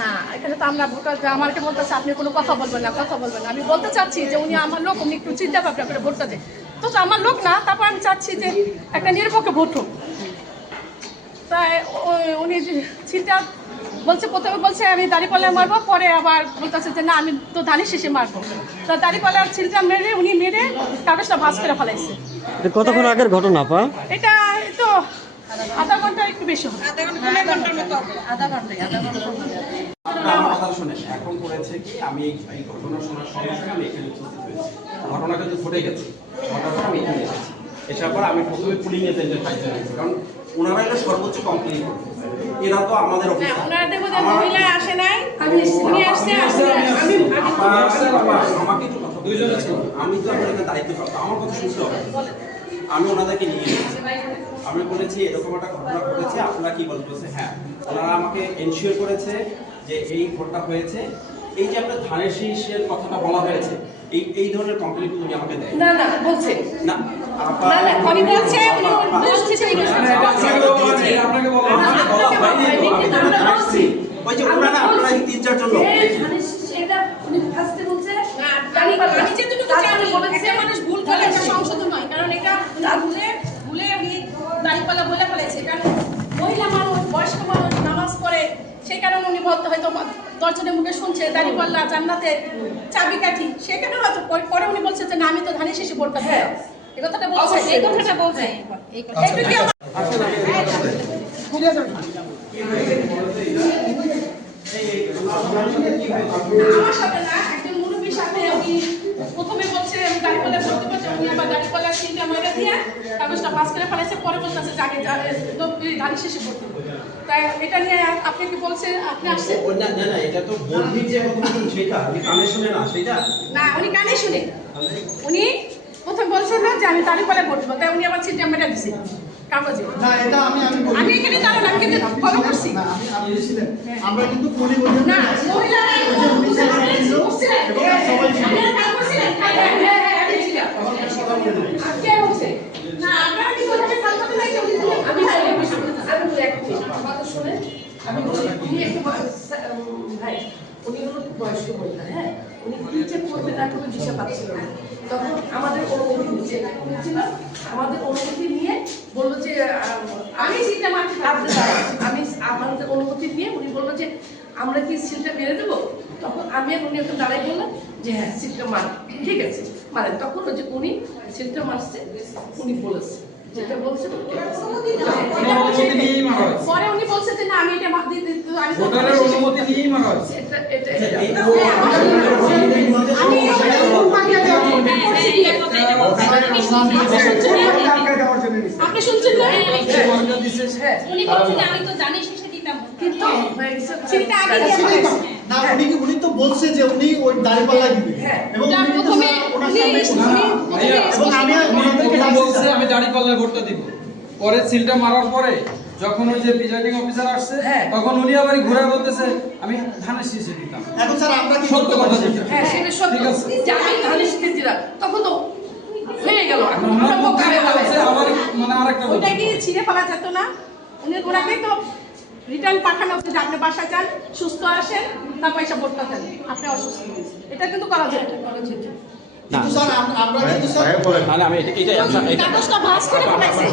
না, এখানে তো আমরা ভোটার আমাকে বলতেছে আপনি কোনো কথা বলবেন না, কথা বলবেন না। আমি বলতে চাচ্ছি যে উনি আমার লোক, উনি একটু চিন্তা ভাবনা করে ভোটটা দেয়। তো আমার লোক না, তারপর আমি চাচ্ছি যে একটা নিরপেক্ষ ভোট হোক। তাই উনি চিন্তা বলছে, প্রথমে বলছে আমি দাঁড়িপাল্লায় মারবো, পরে আবার বলতেছে যে না আমি তো ধানের শেষে মারবো। তা দাঁড়িপাল্লার ছিলটা মেরে উনি মেরে কাগজটা ভাঁজ করে ফেলাইছে। কতক্ষণ আগের ঘটনা পা? এটা তো আধা ঘন্টা একটু বেশি হবে। আমার কথা শুনেন, এখন করেছে কি আমি এই ঘটনা শোনার সঙ্গে সঙ্গে আমি এখানে উপস্থিত হয়েছি। ঘটনা কিন্তু ঘটে গেছে, ঘটার পর আমি এখানে এসেছি। এসার পর আমি প্রথমে পুলিং এজেন্টের কাছে গেছি, কারণ ওনারা এলো সর্বোচ্চ কমপ্লেন করবে। এরা তো আমাদের অফিসার। আমাকে একটু কথা দুইজন আছে, আমি তো আপনার এখানে দায়িত্বপ্রাপ্ত, আমার কথা শুনতে হবে। আমি ওনাদেরকে নিয়ে এসেছি, আমি বলেছি এরকম একটা ঘটনা ঘটেছে, আপনারা কি বলতেছে? হ্যাঁ, ওনারা আমাকে এনশিওর করেছে যে এই ঘটনা হয়েছে। এই যে আপনার ধানের শীষের কথাটা বলা হয়েছে, এই ধরনের কমপ্লেন কিন্তু উনি আমাকে দেয় না বলছে না। উনি বলছে আপনাকে বলা হয়নি। ওই যে ওনারা আপনারা 3-4 জন লোক মহিলা মানুষ, বয়স্ক মানুষ নামাজ পড়ে, সেই কারণে উনি বলতে হয়তো দর্শনের মুখে শুনছে দাঁড়িপাল্লা জান্নাতের চাবিকাঠি, সেই কারণে হয়তো পরে উনি বলছে যে না আমি তো ধানের শেষে ভোটটা দেব। এই কথাটা বলছে, এই কথাটা বলছে। আমার সাথে না, একজন মুরব্বীর সাথে উনি প্রথমে বলছে আমি দাঁড়িপাল্লা করতে পারছি, উনি আবার দাঁড়িপাল্লা চিন্তা মেরে দিয়ে কাগজটা পাস করে ফেলেছে, পরে বলতেছে যে আগে ধানের শেষে ভোট দেব। তাই এটা নিয়ে আপনি কি বলছেন? আপনি আসছেন না এটা তো বলবি যে সেটা উনি কানে শুনে না, সেটা না উনি কানে শুনে। উনি প্রথম বলছেন না যে আমি দাঁড়িপাল্লা ভোট দেবো, তাই উনি আবার চিন্তা মেরে দিছে কাগজে। না এটা আমি এখানে জানেন আমি কিন্তু ফলো করছি। আপনি ছিলেন, আমরা কিন্তু পুলি বলি না মহিলা উনি হলো বয়স্ক মহিলা, হ্যাঁ উনি কি যে করবে তার কোনো দিশা পাচ্ছিল না। তখন আমাদের অনুমতি নিচ্ছে, আমাদের অনুমতি নিয়ে বললো যে আমি সিটটা মারতে পারবো, আমি আমাদের অনুমতি নিয়ে উনি বললো যে আমরা কি সিটটা মেরে দেবো। তখন আমি আর উনি একটু দাঁড়াই বললাম যে হ্যাঁ সিটটা মার, ঠিক আছে মানে। তখন ওই যে উনি সিটটা মারছে, উনি বলেছে যেটা বলছে পরে উনি বলছে যে না আমি এটা মার দিয়ে অনুমতি নিয়েই মারা হয়েছে। আপনি শুনছেন না? উনি বলছেন আমি তো জানি শেষে দিতাম, কিন্তু সেটা আগে দিয়ে না উনি তো বলছে যে উনি ওই দাঁড়িপাল্লা দিবে এবং উনি কিন্তু ওনার সামনে এবং আমি ওনাদেরকে বলছে আমি দাঁড়িপাল্লায় ভোটটা দিব। পরে সিলটা মারার পরে যখন ওই যে প্রিজাইডিং অফিসার আসছে তখন উনি আবার ঘুরে বলতেছে আমি ধানের শীষে দিতাম। এখন স্যার আমরা কি সত্য কথা যেটা, হ্যাঁ সেটা সত্য যে আমি ধানের শীষে দিলাম, তখন তো হয়ে গেল। এখন ওনার পক্ষে বলছে আবার মানে আরেকটা ওইটা কি ছিঁড়ে ফেলা যেত না? উনি ওনাকেই তো রিটার্ন পাঠানো হচ্ছে যে আপনি বাসায় যান, সুস্থ আসেন, তারপর এসে ভোটটা দেন, আপনি অসুস্থ। এটা কিন্তু করা যায় কিন্তু স্যার আমরা কিন্তু স্যার আমি এটা কাগজটা ভাঁজ করে ফেলাইছে।